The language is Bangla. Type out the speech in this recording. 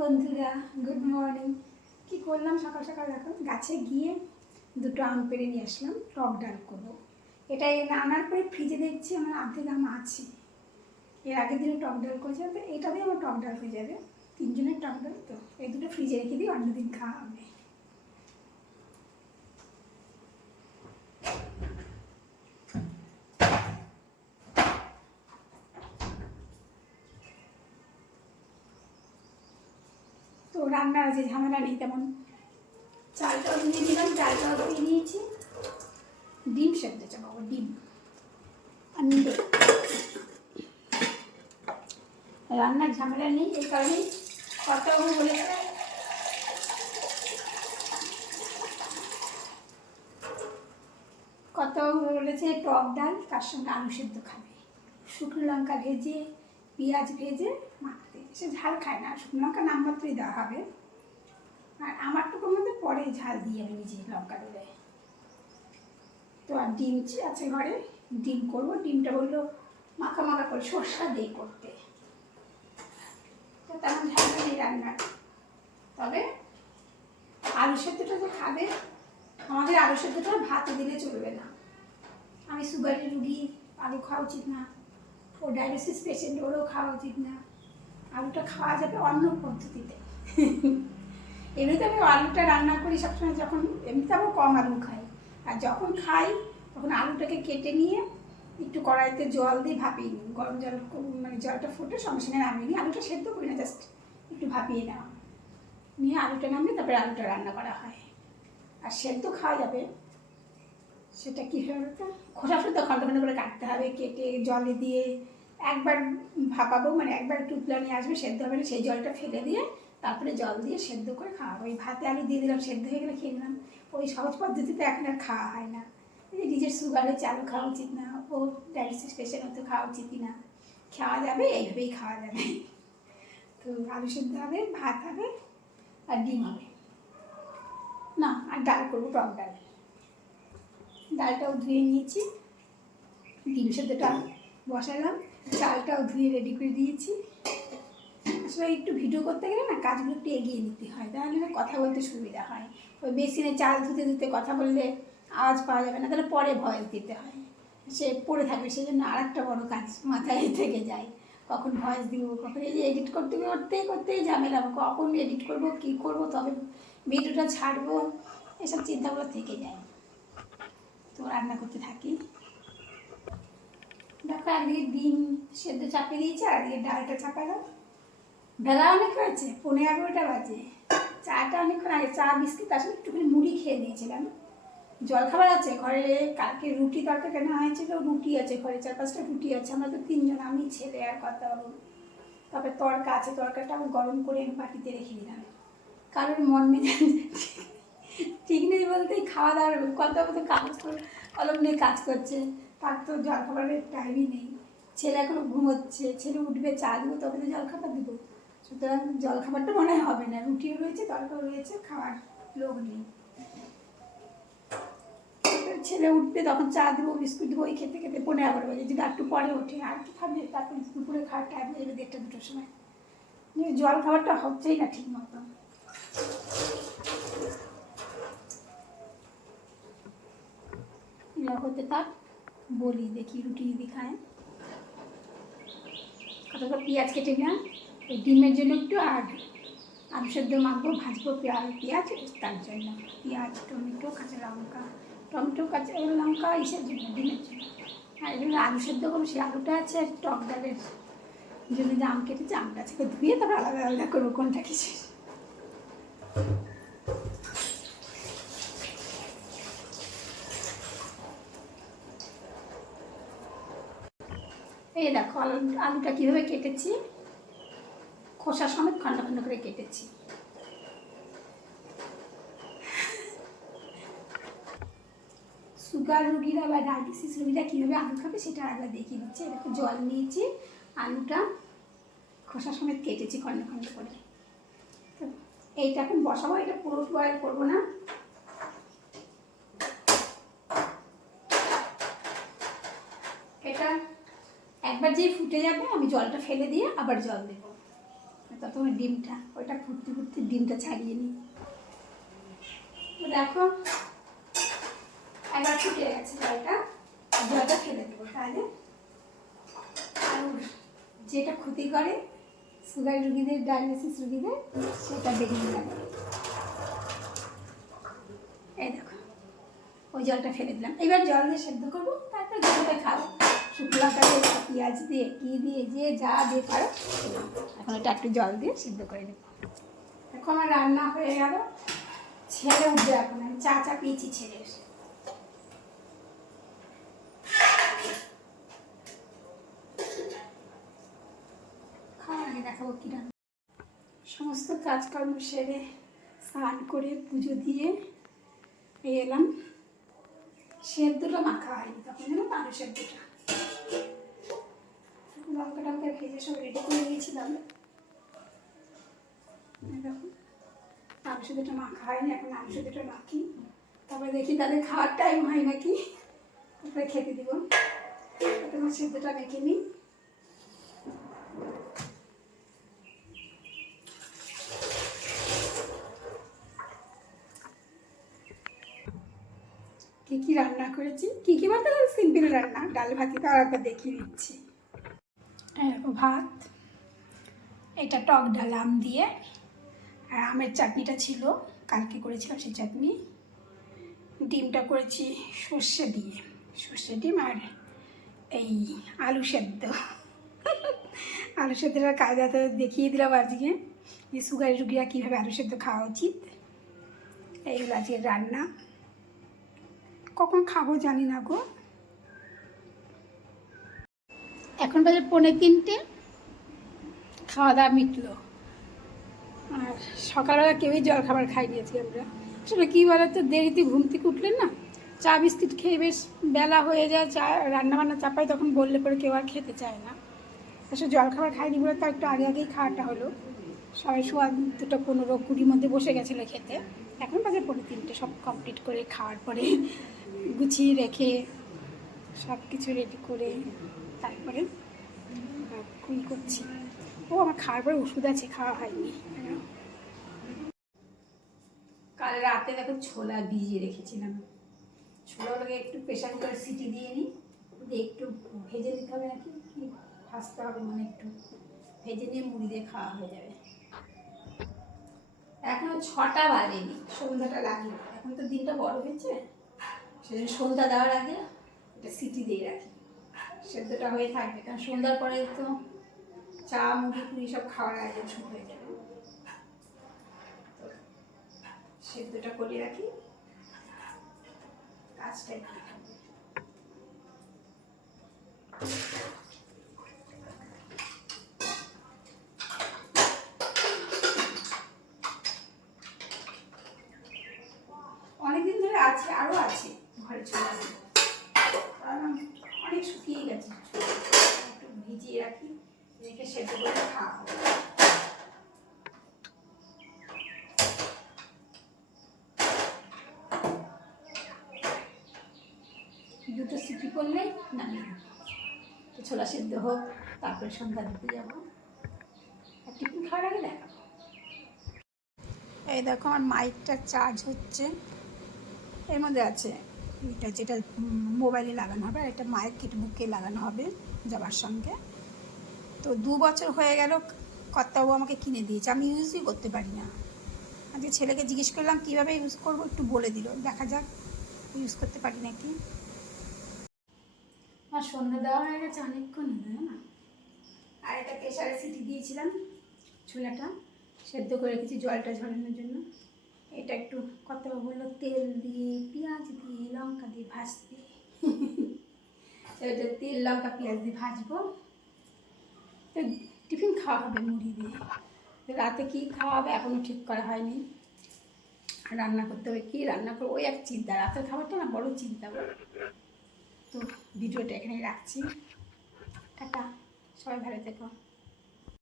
বন্ধুরা, গুড মর্নিং। কি করলাম সকাল সকাল? এখন গাছে গিয়ে দুটো আম পেড়ে নিয়ে আসলাম, টক ডাল করবো। এটা আনার পরে ফ্রিজে দেখছি আমার অর্ধেক আম আছে। এর আগের দিনে টক ডাল করে যাবে, এটা দিয়ে আমার টক ডাল হয়ে যাবে। তিনজনের টক ডাল তো, এই দুটো ফ্রিজে রেখে দিই, অন্যদিন খাওয়া হবে। তো রান্নার যে ঝামেলা নেই তেমন। চালটাও ধুয়ে দিলাম, চালটাও ধুয়ে নিয়েছি। ডিম সেদ্ধ চাপাবো, ডিম আনবে। রান্নার ঝামেলা নেই, এই কারণেই কর্তাবাবু বলেছে টক ডাল তার সঙ্গে আলু সেদ্ধ খাবে, শুকনো লঙ্কা ভেজে পেঁয়াজ ভেজে মাখতে। সে ঝাল খায় না, শুকনো লঙ্কা নামমাত্রই দেওয়া হবে। আর আমারটুকুর মধ্যে পরে ঝাল দিয়ে আমি নিজে লঙ্কা দেবে। তো আর ডিম আছে ঘরে, ডিম করবো। ডিমটা বললো মাখা মাখা করে সরষা দিয়ে করতে, তো তেমন ঝামেলা নেই রান্নার। তবে আলু সেদ্ধটা যে খাবে, আমাদের আলু সেদ্ধটা ভাতে দিলে চলবে না। আমি সুগারের রুগী, আলু খাওয়া উচিত না। ও ডায়াবেটিস পেশেন্ট, ওরও খাওয়া উচিত না। আলুটা খাওয়া যাবে অন্য পদ্ধতিতে। এমনিতে আমি আলুটা রান্না করি সবসময়, যখন এমনিতে আমি কম আলু খাই। আর যখন খাই তখন আলুটাকে কেটে নিয়ে একটু কড়াইতে জল দিয়ে ভাপিয়ে নিই, গরম জল, মানে জলটা ফুটে সঙ্গে সঙ্গে নামিয়ে নিই। আলুটা সেদ্ধ করি না, জাস্ট একটু ভাপিয়ে নেওয়া, নিয়ে আলুটা নামিয়ে তারপরে আলুটা রান্না করা হয়। আর সেদ্ধ খাওয়া যাবে, সেটা কীভাবে বলতে, খোসা শুদ্ধ খণ্ড খণ্ড করে কাটতে হবে, কেটে জলে দিয়ে একবার ভাপাবো, মানে একবার টুকলা নিয়ে আসবে, সেদ্ধ হবে না, সেই জলটা ফেলে দিয়ে তারপরে জল দিয়ে সেদ্ধ করে খাওয়াবো। ওই ভাতে আলু দিয়ে দিলাম, সেদ্ধ হয়ে গেলে খেয়ে নিলাম। ওই সহজ পদ্ধতিতে এখন আর খাওয়া হয় না। এই নিজের সুগার হচ্ছে, আলু খাওয়া উচিত না, ও ডায়াবেটিস পেশেন্ট হতে খাওয়া উচিতই না। খাওয়া যাবে, এইভাবেই খাওয়া যাবে। তো আলু সেদ্ধ হবে, ভাত হবে, আর ডিম হবে না, আর ডাল করবো, টক ডাল। ডালটাও ধুয়ে নিয়েছি, ডিম সেদ্ধটা বসালাম, চালটাও ধুয়ে রেডি করে দিয়েছি। আসলে একটু ভিডিও করতে গেলে না কাজগুলো একটু এগিয়ে নিতে হয়, তাহলে কথা বলতে সুবিধা হয়। ওই বেসিনে চাল ধুতে ধুতে কথা বললে আওয়াজ পাওয়া যাবে না, তাহলে পরে ভয়েস দিতে হয়, সে পড়ে থাকবে। সেই জন্য আর একটা বড়ো কাজ মাথায় থেকে যায়, কখন ভয়েস দিব, কখন এই যে এডিট করতে করতেই ঝামেলা, কখন এডিট করবো, কী করবো, তবে ভিডিওটা ছাড়বো, এসব চিন্তাগুলো থেকে যায়। তো রান্না করতে থাকি। দেখো একদিকে ডিম সেদ্ধ চাপিয়ে দিয়েছি, আর একদিকে ডালটা চাপালাম। বেলা অনেক হয়েছে, 11:30 বাজে। চাটা অনেকক্ষণ আগে, চা বিস্কিট আসলে একটুখানি মুড়ি খেয়ে দিয়েছিলাম। জলখাবার আছে ঘরে, কালকে রুটি তরকারি কেনা হয়েছিল, রুটি আছে ঘরে, 4-5টা রুটি আছে। আমরা তো 3 জন, আমি ছেলে আর কর্তাবাবু। তারপরে তরকা আছে, তরকাটা আমি গরম করে আমি বাটিতে রেখে দিলাম। কারোর মন মেজাজ ঠিক নেই বলতেই খাওয়া দাওয়ার কর্তাবাবু তো কাগজ কলম নিয়ে কাজ করছে, তার তো জলখাবারের টাইমই নেই। ছেলে এখনো ঘুমোচ্ছে, ছেলে উঠবে, চা দেবো, তবে তো জলখাবার দেবো। সুতরাং জলখাবারটা মনে হয় হবে না, রুটিও রয়েছে, তরকাও রয়েছে, খাওয়ার লোক নেই। ছেলে উঠবে, তখন চা দেবো, বিস্কুট দেবো, ওই খেতে খেতে 11:30 বাজে। যদি একটু পরে ওঠে আর কি খাবে, তারপরে দুপুরে খাওয়ার টাইম হয়ে যাবে 1:30-2টার সময়। জল খাবারটা হচ্ছেই না ঠিক মতো। এগুলো হতে থাক, বলি দেখি রুটি যদি খায়। কতটা পেঁয়াজ কেটে নিলাম ওই ডিমের জন্য একটু, আর আলু সেদ্ধ মাখবো, ভাজবো পেঁয়াজ, তার জন্য পেঁয়াজ, টমেটো, কাঁচা লঙ্কা ইসের জন্য, ডিমের জন্য। আর এগুলো আলু সেদ্ধ করবো, সেই আলুটা আছে, আর টক ডালের জন্য যে আম কেটেছে, আমটা আছে, ধুয়ে তারপর আলাদা আলাদা করবো কোনটা কিছু। এই দেখো আলুটা কীভাবে কেটেছি, খোসা সমেত খণ্ড খণ্ড করে কেটেছি। সুগার রুগীরা বা ডায়াবেটিস রুগীরা কীভাবে আলু খাবে সেটা একবার দেখিয়ে দিচ্ছে। এরকম জল নিয়েছি, আলুটা খোসা সমেত কেটেছি খণ্ড খণ্ড করে। তো এইটা এখন বসাবো, এটা পুরো বয়েল করবো না। এটা একবার যেই ফুটে যাবে আমি জলটা ফেলে দিয়ে আবার জল দেবো, ততক্ষণ ডিমটা ওইটা ফুটতে ফুটতে ডিমটা ছাড়িয়ে নিই। তো দেখো একবার ফুটে গেছে জলটা, জলটা ফেলে দেবো তাহলে। আর যেটা ক্ষতি করে সুগার রুগীদের, ডায়াবেটিস রুগীদের, সেটা বেরিয়ে যাবে। এই দেখো ওই জলটা ফেলে দিলাম। এবার জল দিয়ে সেদ্ধ করবো, তারপরে জলটা খাবো শুকনো লঙ্কা দিয়ে, পেঁয়াজ দিয়ে, ঘি দিয়ে, যে যা দিয়ে পারো। এখন এটা একটু জল দিয়ে সিদ্ধ করে নেব। এখন আমার রান্না হয়ে গেল, ছেলে উঠবে এখন। আমি চা পিয়েছি ছেলের। খাওয়ার আগে দেখাবো কি রান্না। সমস্ত কাজকর্ম সেরে স্নান করে পুজো দিয়ে এলাম। সেদ্ধটা মাখা হয়নি তখন, যেন আলু সেদ্ধটা লঙ্কা টঙ্কা ভেজে সব রেডি করে নিয়েছিলাম। দেখুন আলু সেদ্ধটা মাখা হয়নি, এখন আলু সেদ্ধটা মাখি, তারপরে দেখি তাদের খাওয়ার টাইম হয় নাকি, তারপরে খেতে দিব। তখন সেদ্ধটা মেখে নিই। কী কী রান্না করেছি, কী কী বলতে সিম্পল রান্না, ডাল ভাতি তো আর একবার দেখিয়ে দিচ্ছি। ভাত, এটা টক ডাল আম দিয়ে, আর আমের চাটনিটা ছিল কালকে করেছিলাম সেই চাটনি। ডিমটা করেছি সর্ষে দিয়ে, সর্ষে ডিম, আর এই আলু সেদ্ধ। আলু সেদ্ধটা কায়দা তো দেখিয়ে দিলাম আজকে, যে সুগারের রুগীরা কীভাবে আলু সেদ্ধ খাওয়া উচিত। এইগুলো আজকে রান্না। কখন খাবো জানি না গো। এখন বাজে 2:45, খাওয়া দাওয়া মিটলো। আর সকালবেলা কেউই জল খাবার খাই নিয়েছি আমরা। আসলে কী বলো তো, দেরিতে ঘুম থেকে উঠলেন না, চা বিস্কিট খেয়ে বেশ বেলা হয়ে যায়, চা রান্নাবান্না চাপাই, তখন বললে পরে কেউ আর খেতে চায় না। আসলে জল খাবার খাইনি বলে তো একটু আগে আগেই খাওয়াটা হলো। সবাই 2:15-20 মধ্যে বসে গেছিলো খেতে। এখন বাজে 3:45, সব কমপ্লিট করে খাওয়ার পরে গুছিয়ে রেখে সব কিছু রেডি করে তারপরে কী করছি। ও আমার খাওয়ার পরে ওষুধ আছে, খাওয়া হয়নি। কাল রাতে দেখো ছোলা ভিজিয়ে রেখেছিলাম। ছোলাগুলোকে একটু প্রেশার কুকারে সিটি দিয়ে নিই, দিয়ে একটু ভেজে নিতে হবে নাকি কি ভাজতে হবে, মানে একটু ভেজে নিয়ে মুড়ি দিয়ে খাওয়া হয়ে যাবে। এখনো 6টা বাজেনি, সন্ধ্যাটা লাগলো। এখন তো দিনটা বড় হয়েছে, সেজন্য সন্ধ্যা দেওয়ার আগে এটা সিটি দিয়ে রাখি, সেদ্ধটা হয়ে থাকবে। কারণ সন্ধ্যার পরে তো চা মুড়ি টুড়ি সব খাওয়ার আয়োজন শুরু হয়ে যাবে। সেদ্ধটা করে রাখি, কাজটাই ভালো থাকবে। অনেকদিন ধরে আছে, আরও আছে ঘরে ছোলা, কারণ অনেক শুকিয়ে গেছে। একটু ভিজিয়ে রাখি, রেখে সেদ্ধ করে খাওয়া হবে। দুটো সিটি করলে নামিয়ে তো ছোলা সেদ্ধ হোক, তারপরে সন্ধ্যা দিতে যাবো। আর টিফিন খাওয়ার আগে দেখাবো। এই দেখো আমার মাইকটা চার্জ হচ্ছে, এর মধ্যে আছে এটা যেটা মোবাইলে লাগানো হবে, আর এটা মাইক বুকে লাগানো হবে যাবার সঙ্গে। তো 2 বছর হয়ে গেল, কর্তাবাবু আমাকে কিনে দিয়েছে, আমি ইউজই করতে পারি না। আজকে ছেলেকে জিজ্ঞেস করলাম কীভাবে ইউজ করবো, একটু বলে দিল, দেখা যাক ইউজ করতে পারি নাকি। আমার সন্ধ্যা দেওয়া হয়ে গেছে অনেকক্ষণ হয়ে না। আর এটা প্রেশারে সিটি দিয়েছিলাম, ছোলাটা সেদ্ধ করে রেখেছি জলটা ঝরানোর জন্য। এটা একটু কত বললো তেল দিয়ে, পেঁয়াজ দিয়ে, লঙ্কা দিয়ে ভাজতে। এটা তেল লঙ্কা পেঁয়াজ দিয়ে ভাজবো, টিফিন খাওয়া হবে মুড়ি দিয়ে। রাতে কী খাওয়া হবে এখনও ঠিক করা হয়নি। আর রান্না করতে হবে, কী রান্না করবো ওই এক চিন্তা, রাতের খাবারটা না বড় চিন্তা। তো ভিডিওটা এখানেই রাখছি, টাটা, সবাই ভালো থেকো।